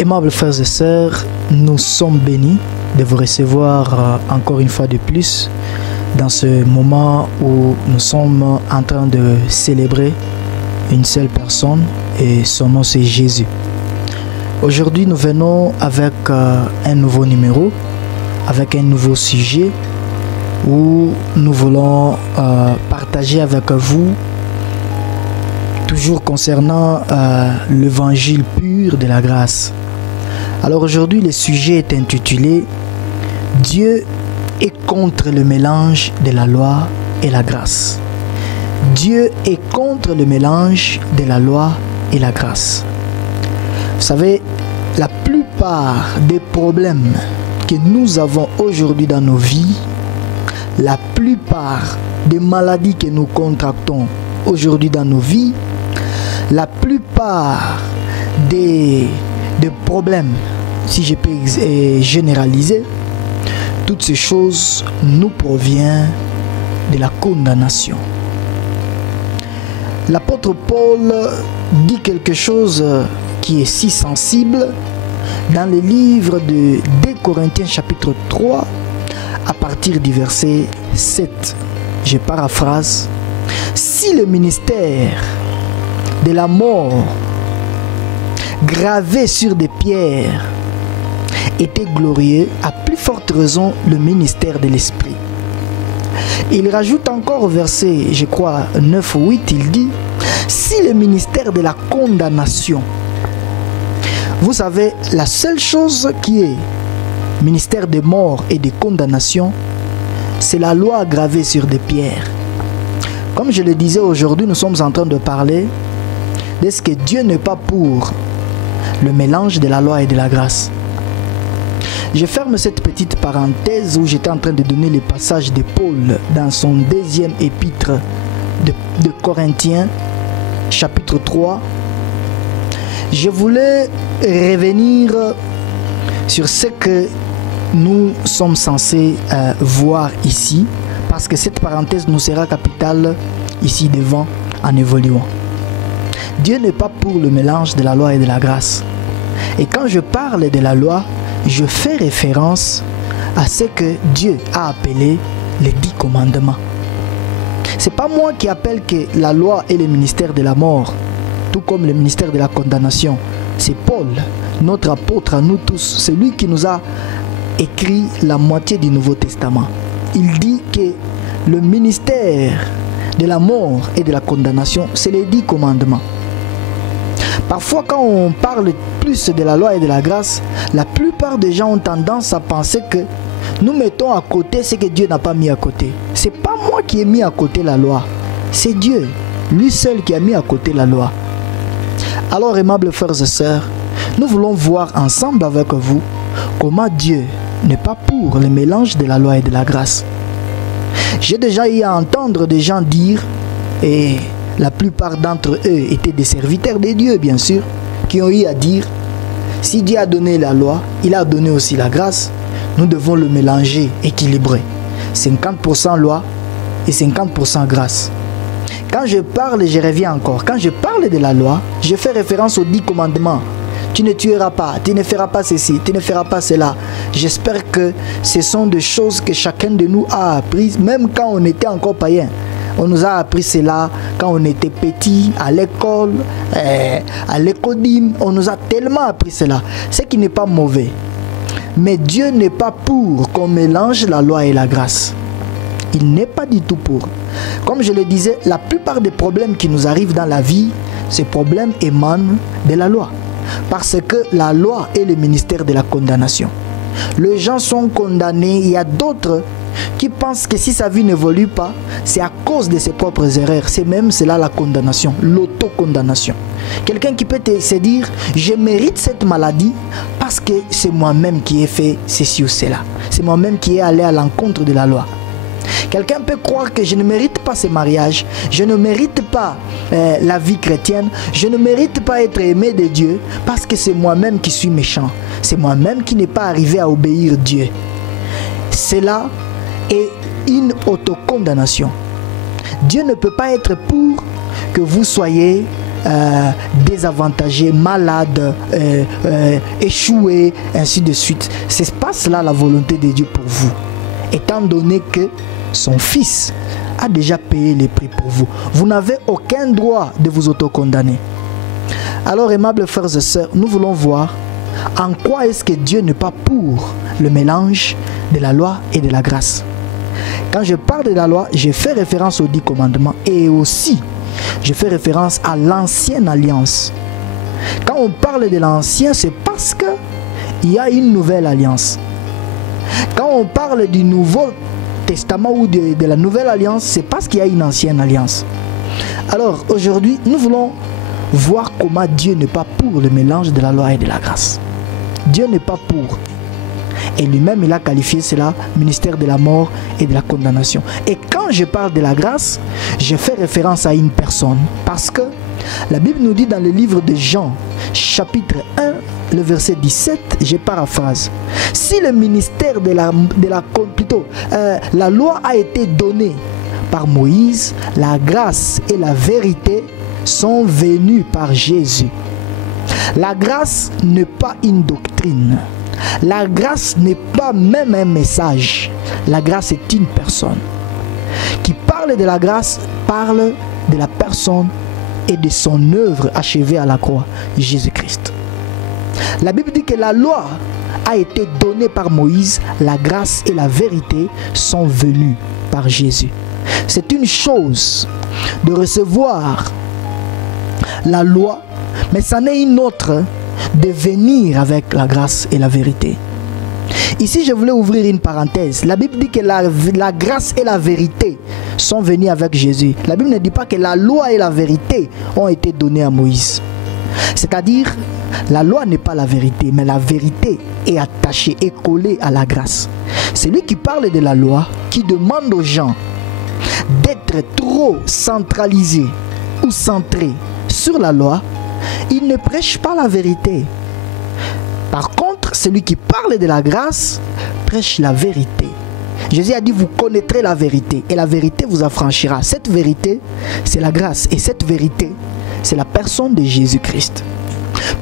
Aimables frères et sœurs, nous sommes bénis de vous recevoir encore une fois de plus dans ce moment où nous sommes en train de célébrer une seule personne et son nom c'est Jésus. Aujourd'hui nous venons avec un nouveau numéro, avec un nouveau sujet où nous voulons partager avec vous toujours concernant l'évangile pur de la grâce. Alors aujourd'hui le sujet est intitulé « Dieu est contre le mélange de la loi et la grâce ». Dieu est contre le mélange de la loi et la grâce. Vous savez, la plupart des problèmes que nous avons aujourd'hui dans nos vies, la plupart des maladies que nous contractons aujourd'hui dans nos vies, la plupart des problèmes, si je peux généraliser, toutes ces choses nous proviennent de la condamnation. L'apôtre Paul dit quelque chose qui est si sensible dans le livre de 2 Corinthiens chapitre 3 à partir du verset 7. Je paraphrase. Si le ministère de la mort gravé sur des pierres était glorieux, à plus forte raison le ministère de l'esprit. Il rajoute encore au verset, je crois, 9 ou 8, il dit, si le ministère de la condamnation, vous savez, la seule chose qui est ministère de mort et de condamnation, c'est la loi gravée sur des pierres. Comme je le disais aujourd'hui, nous sommes en train de parler de ce que Dieu n'est pas pour le mélange de la loi et de la grâce. Je ferme cette petite parenthèse où j'étais en train de donner les passages de Paul dans son deuxième épître de Corinthiens, chapitre 3. Je voulais revenir sur ce que nous sommes censés voir ici, parce que cette parenthèse nous sera capitale ici devant en évoluant. Dieu n'est pas pour le mélange de la loi et de la grâce. Et quand je parle de la loi, je fais référence à ce que Dieu a appelé les 10 commandements. Ce n'est pas moi qui appelle que la loi est le ministère de la mort, tout comme le ministère de la condamnation. C'est Paul, notre apôtre à nous tous, c'est lui qui nous a écrit la moitié du Nouveau Testament. Il dit que le ministère de la mort et de la condamnation, c'est les 10 commandements. Parfois, quand on parle plus de la loi et de la grâce, la plupart des gens ont tendance à penser que nous mettons à côté ce que Dieu n'a pas mis à côté. Ce n'est pas moi qui ai mis à côté la loi, c'est Dieu, lui seul qui a mis à côté la loi. Alors, aimables frères et sœurs, nous voulons voir ensemble avec vous comment Dieu n'est pas pour le mélange de la loi et de la grâce. J'ai déjà eu à entendre des gens dire, et la plupart d'entre eux étaient des serviteurs de Dieu, bien sûr, qui ont eu à dire, si Dieu a donné la loi, il a donné aussi la grâce, nous devons le mélanger, équilibrer. 50% loi et 50% grâce. Quand je parle, je reviens encore, quand je parle de la loi, je fais référence aux 10 commandements. Tu ne tueras pas, tu ne feras pas ceci, tu ne feras pas cela. J'espère que ce sont des choses que chacun de nous a apprises, même quand on était encore païen. On nous a appris cela quand on était petit, à l'école, à l'écodime. On nous a tellement appris cela. Ce qui n'est pas mauvais. Mais Dieu n'est pas pour qu'on mélange la loi et la grâce. Il n'est pas du tout pour. Comme je le disais, la plupart des problèmes qui nous arrivent dans la vie, ces problèmes émanent de la loi. Parce que la loi est le ministère de la condamnation. Les gens sont condamnés. Il y a d'autres qui pensent que si sa vie n'évolue pas, c'est à cause de ses propres erreurs. C'est même cela la condamnation, l'autocondamnation. Quelqu'un qui peut se dire, je mérite cette maladie parce que c'est moi-même qui ai fait ceci ou cela. C'est moi-même qui ai allé à l'encontre de la loi. Quelqu'un peut croire que je ne mérite pas ce mariage, je ne mérite pas la vie chrétienne, je ne mérite pas être aimé de Dieu parce que c'est moi-même qui suis méchant. C'est moi-même qui n'ai pas arrivé à obéir Dieu. Cela est une autocondamnation. Dieu ne peut pas être pour que vous soyez désavantagé, malade, échoué, ainsi de suite. C'est pas cela la volonté de Dieu pour vous. Étant donné que son Fils a déjà payé les prix pour vous. Vous n'avez aucun droit de vous autocondamner. Alors, aimables frères et sœurs, nous voulons voir en quoi est-ce que Dieu n'est pas pour le mélange de la loi et de la grâce. Quand je parle de la loi, je fais référence aux 10 commandements et aussi je fais référence à l'ancienne alliance. Quand on parle de l'ancien, c'est parce qu'il y a une nouvelle alliance. Quand on parle du Nouveau Testament ou de la nouvelle alliance, c'est parce qu'il y a une ancienne alliance. Alors aujourd'hui, nous voulons voir comment Dieu n'est pas pour le mélange de la loi et de la grâce. Dieu n'est pas pour. Et lui-même, il a qualifié cela ministère de la mort et de la condamnation. Et quand je parle de la grâce, je fais référence à une personne. Parce que la Bible nous dit dans le livre de Jean, chapitre 1, le verset 17, je paraphrase. Si le ministère la loi a été donnée par Moïse, la grâce et la vérité sont venues par Jésus. La grâce n'est pas une doctrine. La grâce n'est pas même un message. La grâce est une personne. Qui parle de la grâce, parle de la personne et de son œuvre achevée à la croix, Jésus-Christ. La Bible dit que la loi a été donnée par Moïse, la grâce et la vérité sont venues par Jésus. C'est une chose de recevoir la loi, mais c'en est une autre de venir avec la grâce et la vérité. Ici, je voulais ouvrir une parenthèse. La Bible dit que la grâce et la vérité sont venues avec Jésus. La Bible ne dit pas que la loi et la vérité ont été données à Moïse. C'est-à-dire, la loi n'est pas la vérité, mais la vérité est attachée et collée à la grâce. Celui qui parle de la loi, qui demande aux gens d'être trop centralisés ou centrés sur la loi, il ne prêche pas la vérité. Par contre, celui qui parle de la grâce prêche la vérité. Jésus a dit, vous connaîtrez la vérité et la vérité vous affranchira. Cette vérité, c'est la grâce. Et cette vérité, c'est la personne de Jésus-Christ.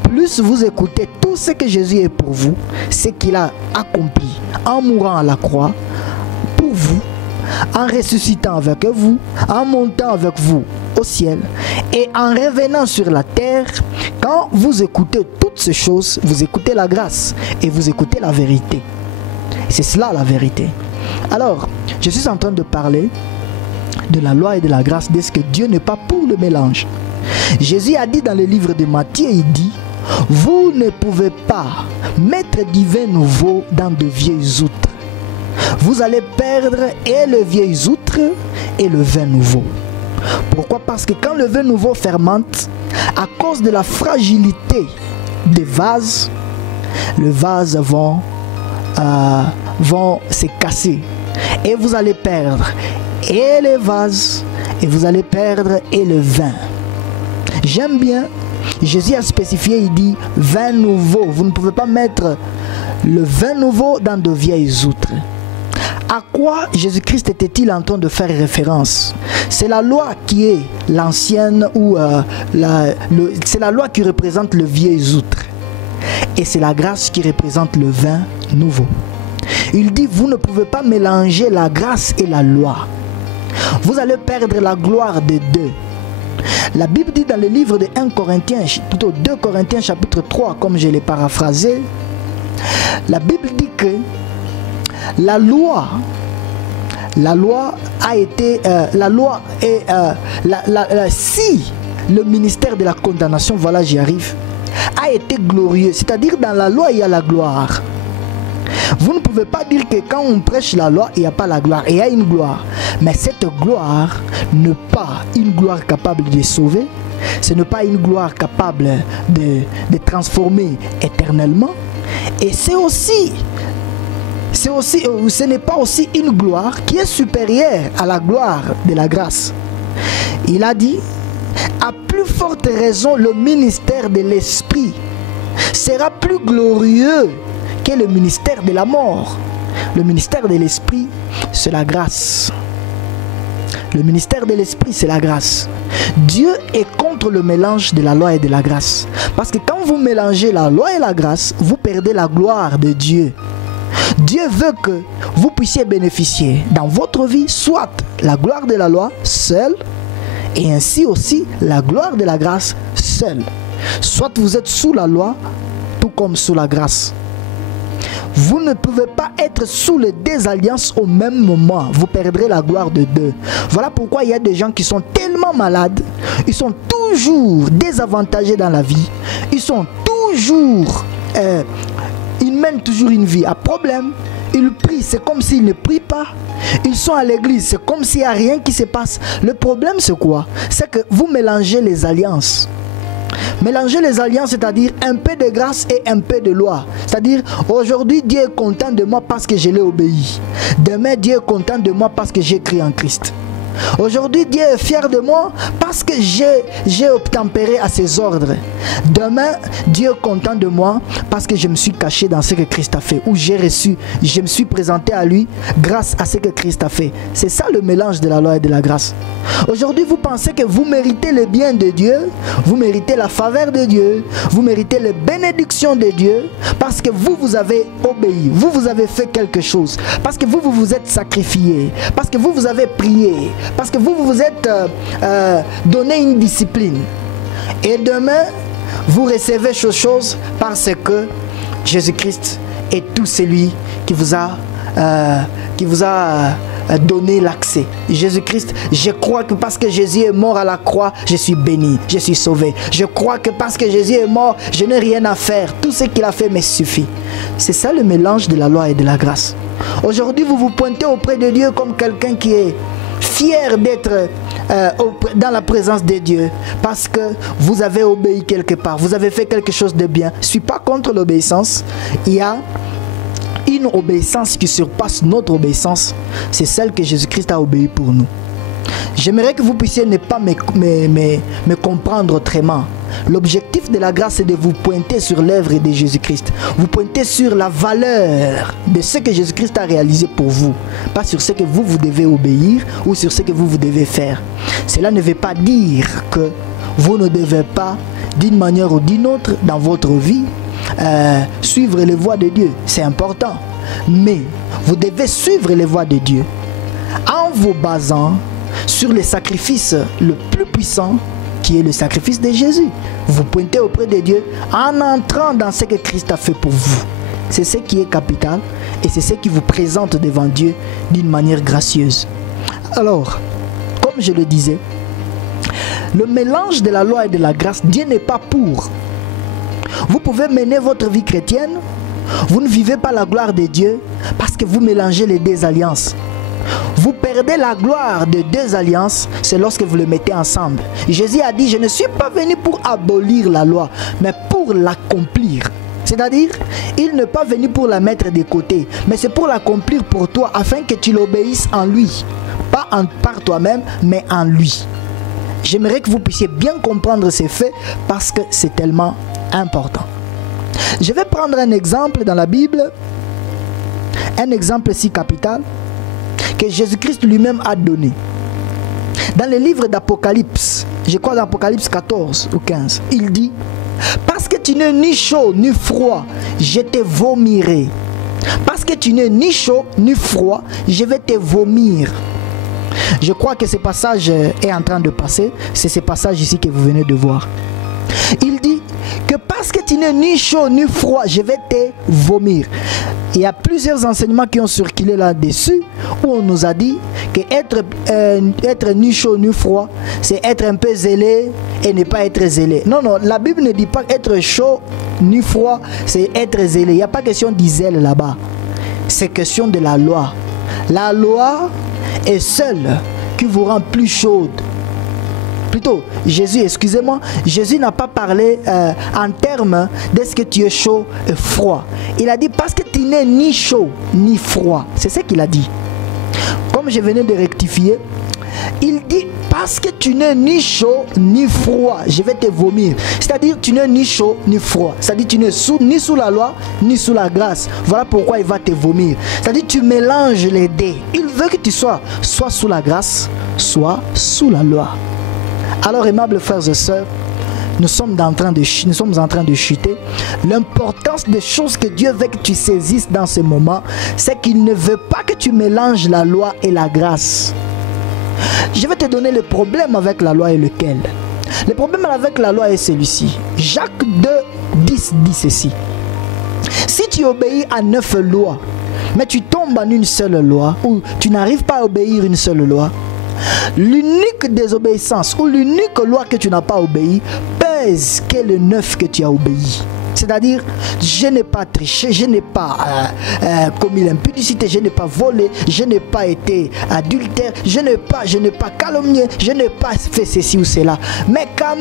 Plus vous écoutez tout ce que Jésus est pour vous, ce qu'il a accompli en mourant à la croix pour vous, en ressuscitant avec vous, en montant avec vous au ciel et en revenant sur la terre, quand vous écoutez toutes ces choses, vous écoutez la grâce et vous écoutez la vérité. C'est cela la vérité. Alors, je suis en train de parler de la loi et de la grâce, de ce que Dieu n'est pas pour le mélange. Jésus a dit dans le livre de Matthieu, il dit, vous ne pouvez pas mettre du vin nouveau dans de vieilles outres. Vous allez perdre et les vieilles outres et le vin nouveau. Pourquoi? Parce que quand le vin nouveau fermente, à cause de la fragilité des vases, les vases vont se casser. Et vous allez perdre et les vases, et vous allez perdre et le vin. J'aime bien, Jésus a spécifié, il dit, vin nouveau. Vous ne pouvez pas mettre le vin nouveau dans de vieilles outres. À quoi Jésus-Christ était-il en train de faire référence? C'est la loi qui est l'ancienne ou c'est la loi qui représente le vieilles outres. Et c'est la grâce qui représente le vin nouveau. Il dit, vous ne pouvez pas mélanger la grâce et la loi. Vous allez perdre la gloire des deux. La Bible dit dans le livre de 1 Corinthiens, plutôt 2 Corinthiens chapitre 3, comme je l'ai paraphrasé, la Bible dit que la loi a été, si le ministère de la condamnation, voilà j'y arrive, a été glorieux, c'est-à-dire dans la loi il y a la gloire. Vous ne pouvez pas dire que quand on prêche la loi, il n'y a pas la gloire. Il y a une gloire. Mais cette gloire n'est pas une gloire capable de sauver. Ce n'est pas une gloire capable de transformer éternellement. Et ce n'est pas aussi une gloire qui est supérieure à la gloire de la grâce. Il a dit, à plus forte raison, le ministère de l'Esprit sera plus glorieux que le ministère de la mort. Le ministère de l'Esprit, c'est la grâce. Le ministère de l'Esprit, c'est la grâce. Dieu est contre contre le mélange de la loi et de la grâce. Parce que quand vous mélangez la loi et la grâce, vous perdez la gloire de Dieu. Dieu veut que vous puissiez bénéficier dans votre vie soit la gloire de la loi seule et ainsi aussi la gloire de la grâce seule. Soit vous êtes sous la loi tout comme sous la grâce. Vous ne pouvez pas être sous les deux alliances au même moment. Vous perdrez la gloire de deux. Voilà pourquoi il y a des gens qui sont tellement malades. Ils sont toujours désavantagés dans la vie. Ils sont toujours... ils mènent toujours une vie à problème. Ils prient, c'est comme s'ils ne prient pas. Ils sont à l'église, c'est comme s'il n'y a rien qui se passe. Le problème, c'est quoi? C'est que vous mélangez les alliances. Mélanger les alliances, c'est-à-dire un peu de grâce et un peu de loi. C'est-à-dire, aujourd'hui, Dieu est content de moi parce que je l'ai obéi. Demain, Dieu est content de moi parce que j'ai cru en Christ. Aujourd'hui, Dieu est fier de moi parce que j'ai obtempéré à ses ordres. Demain, Dieu est content de moi parce que je me suis caché dans ce que Christ a fait. Ou je me suis présenté à lui grâce à ce que Christ a fait. C'est ça le mélange de la loi et de la grâce. Aujourd'hui, vous pensez que vous méritez le bien de Dieu, vous méritez la faveur de Dieu, vous méritez les bénédictions de Dieu parce que vous avez obéi, vous avez fait quelque chose, parce que vous vous êtes sacrifié, parce que vous avez prié, parce que vous vous êtes donné une discipline. Et demain, vous recevez ces choses parce que Jésus-Christ est tout celui qui vous a donné l'accès. Jésus-Christ, je crois que parce que Jésus est mort à la croix, je suis béni, je suis sauvé. Je crois que parce que Jésus est mort, je n'ai rien à faire. Tout ce qu'il a fait me suffit. C'est ça le mélange de la loi et de la grâce. Aujourd'hui, vous vous pointez auprès de Dieu comme quelqu'un qui est fier d'être dans la présence de Dieu parce que vous avez obéi quelque part, vous avez fait quelque chose de bien. Je ne suis pas contre l'obéissance. Il y a une obéissance qui surpasse notre obéissance, c'est celle que Jésus-Christ a obéi pour nous. J'aimerais que vous puissiez ne pas me comprendre autrement. L'objectif de la grâce, c'est de vous pointer sur l'œuvre de Jésus-Christ. Vous pointer sur la valeur de ce que Jésus-Christ a réalisé pour vous. Pas sur ce que vous devez obéir ou sur ce que vous devez faire. Cela ne veut pas dire que vous ne devez pas, d'une manière ou d'une autre, dans votre vie, suivre les voies de Dieu. C'est important. Mais vous devez suivre les voies de Dieu en vous basant sur le sacrifice le plus puissant qui est le sacrifice de Jésus. Vous pointez auprès de Dieu en entrant dans ce que Christ a fait pour vous. C'est ce qui est capital et c'est ce qui vous présente devant Dieu d'une manière gracieuse. Alors, comme je le disais, le mélange de la loi et de la grâce, Dieu n'est pas pour. Vous pouvez mener votre vie chrétienne, vous ne vivez pas la gloire de Dieu parce que vous mélangez les deux alliances. Vous perdez la gloire de deux alliances, c'est lorsque vous les mettez ensemble. Jésus a dit, je ne suis pas venu pour abolir la loi, mais pour l'accomplir. C'est-à-dire, il n'est pas venu pour la mettre de côté, mais c'est pour l'accomplir pour toi, afin que tu l'obéisses en lui. Pas par toi-même, mais en lui. J'aimerais que vous puissiez bien comprendre ces faits, parce que c'est tellement important. Je vais prendre un exemple dans la Bible, un exemple si capital, que Jésus-Christ lui-même a donné. Dans le livre d'Apocalypse, je crois dans Apocalypse 14 ou 15, il dit, parce que tu n'es ni chaud ni froid, je te vomirai. Parce que tu n'es ni chaud ni froid, je vais te vomir. Je crois que ce passage est en train de passer. C'est ce passage ici que vous venez de voir. Il dit que parce que tu n'es ni chaud ni froid, je vais te vomir. Il y a plusieurs enseignements qui ont circulé là-dessus, où on nous a dit que être ni chaud ni froid, c'est être un peu zélé et ne pas être zélé. Non, non, la Bible ne dit pas être chaud ni froid, c'est être zélé. Il n'y a pas question d'isèle là-bas. C'est question de la loi. La loi est seule qui vous rend plus chaude. Plutôt, Jésus, excusez-moi, Jésus n'a pas parlé en termes d'est-ce que tu es chaud et froid. Il a dit parce que tu n'es ni chaud ni froid. C'est ce qu'il a dit. Comme je venais de rectifier, il dit parce que tu n'es ni chaud ni froid, je vais te vomir. C'est-à-dire tu n'es ni chaud ni froid. C'est-à-dire tu n'es ni sous la loi ni sous la grâce. Voilà pourquoi il va te vomir. C'est-à-dire tu mélanges les deux. Il veut que tu sois soit sous la grâce, soit sous la loi. Alors, aimables frères et sœurs, nous sommes en train de chuter. L'importance des choses que Dieu veut que tu saisisses dans ce moment, c'est qu'il ne veut pas que tu mélanges la loi et la grâce. Je vais te donner le problème avec la loi et lequel. Le problème avec la loi est celui-ci. Jacques 2, 10 dit ceci. Si tu obéis à 9 lois, mais tu tombes en une seule loi, ou tu n'arrives pas à obéir une seule loi, l'unique désobéissance ou l'unique loi que tu n'as pas obéi pèse que le 9 que tu as obéi. C'est-à-dire, je n'ai pas triché, je n'ai pas commis l'impudicité, je n'ai pas volé, je n'ai pas été adultère, je n'ai pas calomnié, je n'ai pas fait ceci ou cela. Mais quand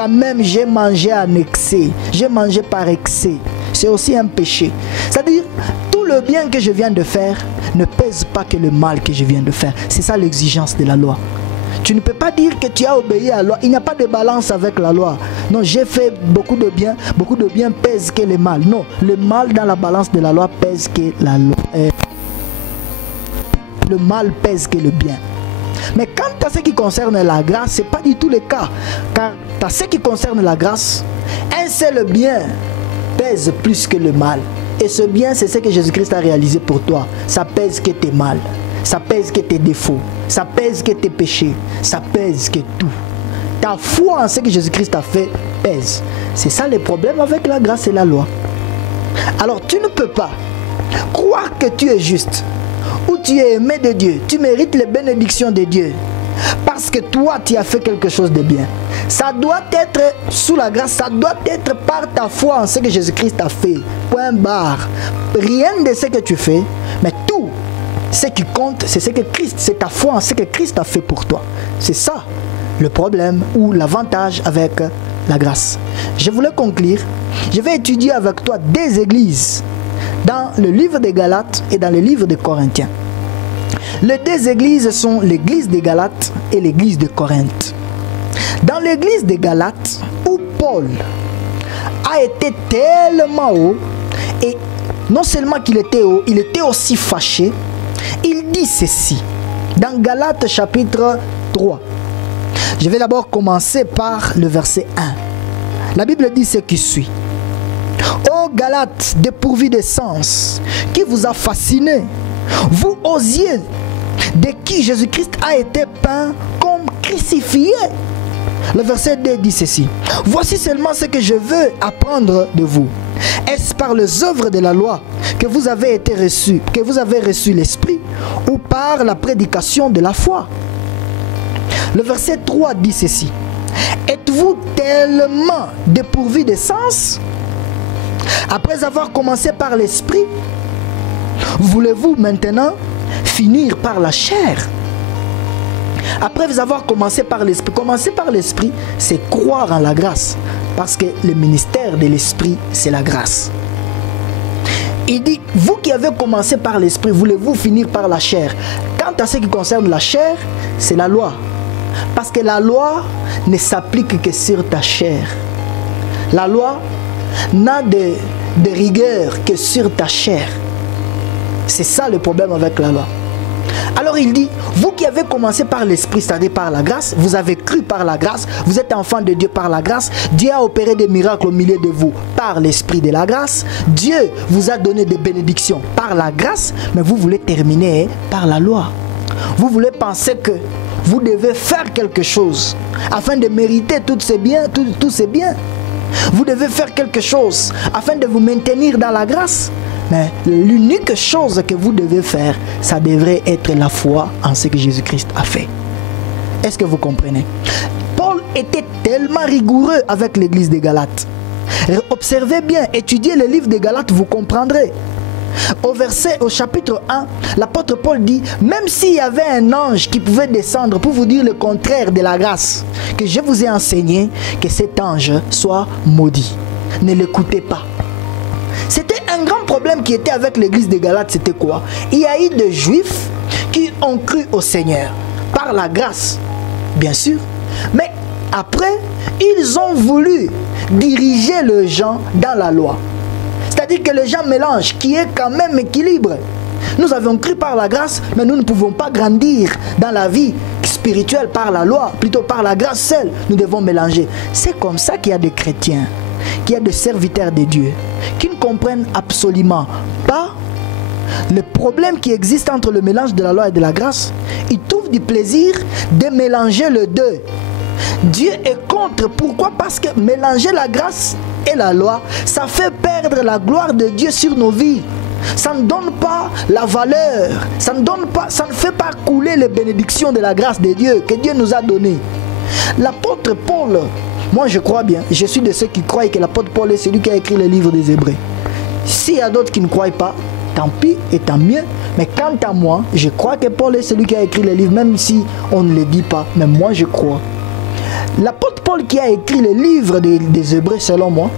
même, j'ai mangé en excès, j'ai mangé par excès. C'est aussi un péché. C'est-à-dire, tout le bien que je viens de faire ne pèse pas que le mal que je viens de faire. C'est ça l'exigence de la loi. Tu ne peux pas dire que tu as obéi à la loi. Il n'y a pas de balance avec la loi. Non, j'ai fait beaucoup de bien pèse que le mal. Non, le mal dans la balance de la loi pèse que la loi. Le mal pèse que le bien. Mais quant à ce qui concerne la grâce, ce n'est pas du tout le cas. Car à ce qui concerne la grâce, un seul bien pèse plus que le mal. Et ce bien, c'est ce que Jésus-Christ a réalisé pour toi. Ça pèse que tes mal. Ça pèse que tes défauts. Ça pèse que tes péchés. Ça pèse que tout. Ta foi en ce que Jésus-Christ a fait pèse. C'est ça le problème avec la grâce et la loi. Alors tu ne peux pas croire que tu es juste ou tu es aimé de Dieu. Tu mérites les bénédictions de Dieu. Parce que toi, tu as fait quelque chose de bien. Ça doit être sous la grâce, ça doit être par ta foi en ce que Jésus-Christ a fait. Point barre. Rien de ce que tu fais, mais tout ce qui compte, c'est ce que Christ, c'est ta foi en ce que Christ a fait pour toi. C'est ça le problème ou l'avantage avec la grâce. Je voulais conclure. Je vais étudier avec toi des églises dans le livre des Galates et dans le livre des Corinthiens. Les deux églises sont l'église des Galates et l'église de Corinthe. Dans l'église des Galates, où Paul a été tellement haut, et non seulement qu'il était haut, il était aussi fâché, il dit ceci, dans Galates chapitre 3. Je vais d'abord commencer par le verset 1. La Bible dit ce qui suit. Ô Galates dépourvus de sens, qui vous a fasciné, vous osiez de qui Jésus-Christ a été peint comme crucifié. Le verset 2 dit ceci. Voici seulement ce que je veux apprendre de vous. Est-ce par les œuvres de la loi que vous avez été reçus, que vous avez reçu l'Esprit, ou par la prédication de la foi? Le verset 3 dit ceci. Êtes-vous tellement dépourvus de sens? Après avoir commencé par l'Esprit, voulez-vous maintenant finir par la chair? Après avoir commencé par l'Esprit, c'est croire en la grâce. Parce que le ministère de l'Esprit, c'est la grâce. Il dit, vous qui avez commencé par l'Esprit, voulez-vous finir par la chair? Quant à ce qui concerne la chair, c'est la loi. Parce que la loi ne s'applique que sur ta chair. La loi n'a de rigueur que sur ta chair. C'est ça le problème avec la loi. Alors il dit, vous qui avez commencé par l'Esprit, c'est-à-dire par la grâce, vous avez cru par la grâce, vous êtes enfant de Dieu par la grâce, Dieu a opéré des miracles au milieu de vous par l'Esprit de la grâce, Dieu vous a donné des bénédictions par la grâce, mais vous voulez terminer par la loi. Vous voulez penser que vous devez faire quelque chose afin de mériter tous ces biens. Vous devez faire quelque chose afin de vous maintenir dans la grâce. Mais l'unique chose que vous devez faire, ça devrait être la foi en ce que Jésus-Christ a fait. Est-ce que vous comprenez? Paul était tellement rigoureux avec l'église des Galates. Observez bien, étudiez le livre des Galates, vous comprendrez. Au chapitre 1, l'apôtre Paul dit, même s'il y avait un ange qui pouvait descendre pour vous dire le contraire de la grâce, que je vous ai enseigné, que cet ange soit maudit. Ne l'écoutez pas. C'était un grand problème qui était avec l'église des Galates, c'était quoi? Il y a eu des juifs qui ont cru au Seigneur, par la grâce, bien sûr, mais après, ils ont voulu diriger les gens dans la loi. C'est-à-dire que les gens mélangent, qui est quand même équilibre. Nous avons cru par la grâce, mais nous ne pouvons pas grandir dans la vie spirituel par la loi, plutôt par la grâce seule, nous devons mélanger. C'est comme ça qu'il y a des chrétiens, qu'il y a des serviteurs de Dieu, qui ne comprennent absolument pas le problème qui existe entre le mélange de la loi et de la grâce. Ils trouvent du plaisir de mélanger les deux. Dieu est contre. Pourquoi? Parce que mélanger la grâce et la loi, ça fait perdre la gloire de Dieu sur nos vies. Ça ne donne pas la valeur, ça ne fait pas couler les bénédictions de la grâce de Dieu que Dieu nous a données. L'apôtre Paul, moi je crois bien, je suis de ceux qui croient que l'apôtre Paul est celui qui a écrit le livre des Hébreux. S'il y a d'autres qui ne croient pas, tant pis et tant mieux. Mais quant à moi, je crois que Paul est celui qui a écrit le livre, même si on ne le dit pas. Mais moi je crois. L'apôtre Paul qui a écrit le livre des Hébreux, selon moi,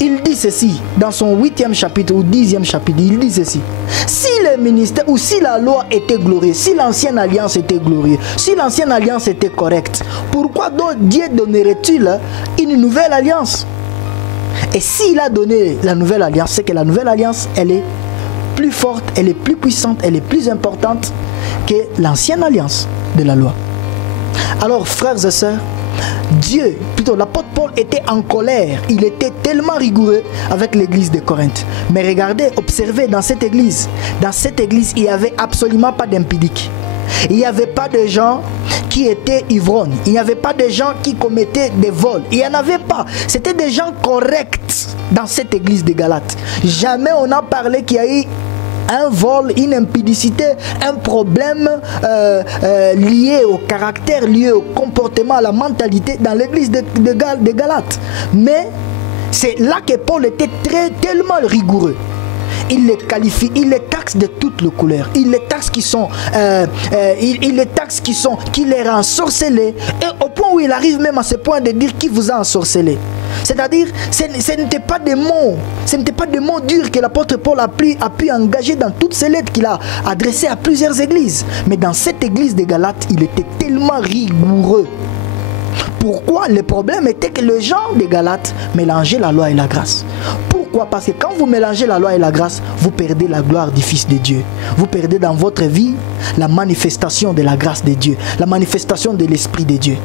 il dit ceci dans son 8e chapitre ou 10e chapitre. Il dit ceci: si le ministère ou si la loi était glorieuse, si l'ancienne alliance était glorieuse, si l'ancienne alliance était correcte, pourquoi donc Dieu donnerait-il une nouvelle alliance? Et s'il a donné la nouvelle alliance, c'est que la nouvelle alliance, elle est plus forte, elle est plus puissante, elle est plus importante que l'ancienne alliance de la loi. Alors frères et sœurs, Dieu, plutôt l'apôtre Paul était en colère, il était tellement rigoureux avec l'église de Corinthe. Mais regardez, observez dans cette église, il n'y avait absolument pas d'impudiques. Il n'y avait pas de gens qui étaient ivrognes, il n'y avait pas de gens qui commettaient des vols, il n'y en avait pas. C'était des gens corrects dans cette église de Galates. Jamais on a parlé qu'il y a eu un vol, une impudicité, un problème lié au caractère, lié au comportement, à la mentalité dans l'église de Galates. Mais c'est là que Paul était tellement rigoureux. Il les qualifie, il les taxe de toutes les couleurs. Il les taxe qui les rend sorcelés. Et au point où il arrive même à ce point de dire qui vous a ensorcelé. C'est-à-dire, ce n'était pas des mots durs que l'apôtre Paul a pu engager dans toutes ces lettres qu'il a adressées à plusieurs églises. Mais dans cette église de Galates, il était tellement rigoureux. Pourquoi? Le problème était que les gens de Galates mélangeaient la loi et la grâce. Pourquoi? Parce que quand vous mélangez la loi et la grâce, vous perdez la gloire du Fils de Dieu. Vous perdez dans votre vie la manifestation de la grâce de Dieu, la manifestation de l'Esprit de Dieu.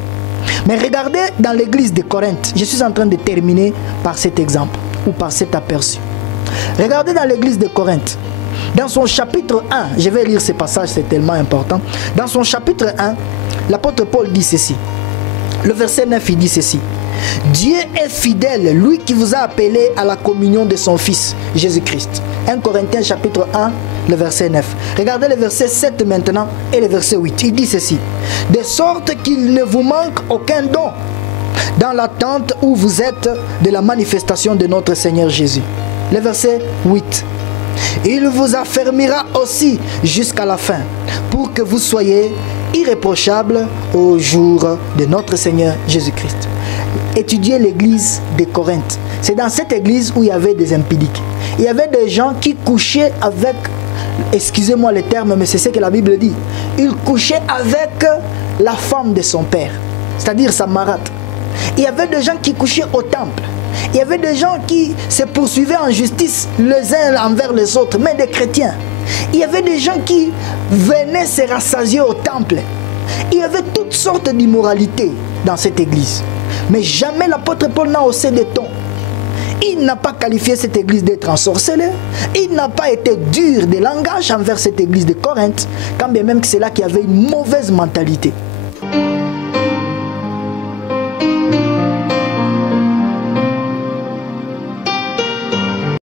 Mais regardez dans l'église de Corinthe, je suis en train de terminer par cet exemple ou par cet aperçu. Regardez dans l'église de Corinthe, dans son chapitre 1, je vais lire ce passage, c'est tellement important. Dans son chapitre 1, l'apôtre Paul dit ceci. Le verset 9, il dit ceci: Dieu est fidèle, lui qui vous a appelé à la communion de son Fils, Jésus-Christ. 1 Corinthiens chapitre 1, le verset 9. Regardez le verset 7 maintenant et le verset 8. Il dit ceci: de sorte qu'il ne vous manque aucun don dans l'attente où vous êtes de la manifestation de notre Seigneur Jésus. Le verset 8. Il vous affermira aussi jusqu'à la fin, pour que vous soyez irréprochables au jour de notre Seigneur Jésus-Christ. Étudiez l'église de Corinthe. C'est dans cette église où il y avait des impudiques. Il y avait des gens qui couchaient avec, excusez-moi le terme, mais c'est ce que la Bible dit. Ils couchaient avec la femme de son père, c'est-à-dire sa marâtre. Il y avait des gens qui couchaient au temple. Il y avait des gens qui se poursuivaient en justice les uns envers les autres, mais des chrétiens. Il y avait des gens qui venaient se rassasier au temple. Il y avait toutes sortes d'immoralités dans cette église. Mais jamais l'apôtre Paul n'a haussé de ton. Il n'a pas qualifié cette église d'être ensorcelée. Il n'a pas été dur de langage envers cette église de Corinthe, quand bien même que c'est là qu'il y avait une mauvaise mentalité.